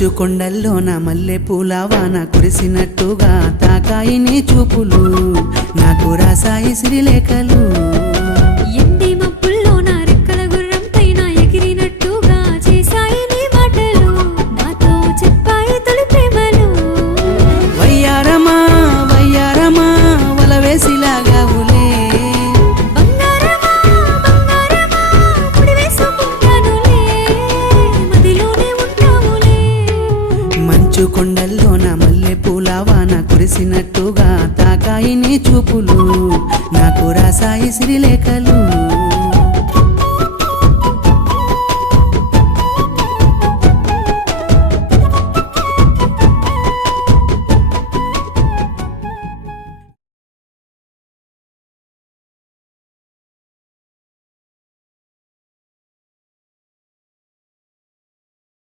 మంచు కొండల్లోన మల్లె పూల వాన కురిసినట్టుగా తాకాయి నీ చూపులు నాకు రాసాయి శ్రీలేఖలు ఎండి మబ్బుల్లో నా రెక్కల గుర్రం పైన ఎగిరినట్టుగా చేసాయి నీ మాటలు నాతో చెప్పాయి తొలి ప్రేమలు వయ్యారమా వయ్యారమా వలవేసిలాగావులే బంగారమా బంగారమా ముడి వేసుకుంటానులే మదిలోనే ఉంటావులే మంచు కొండల్లోన మల్లె పూల వాన కురిసినట్టుగా తాకాయి నీ చూపులు నాకు రాసాయి శ్రీలేఖలు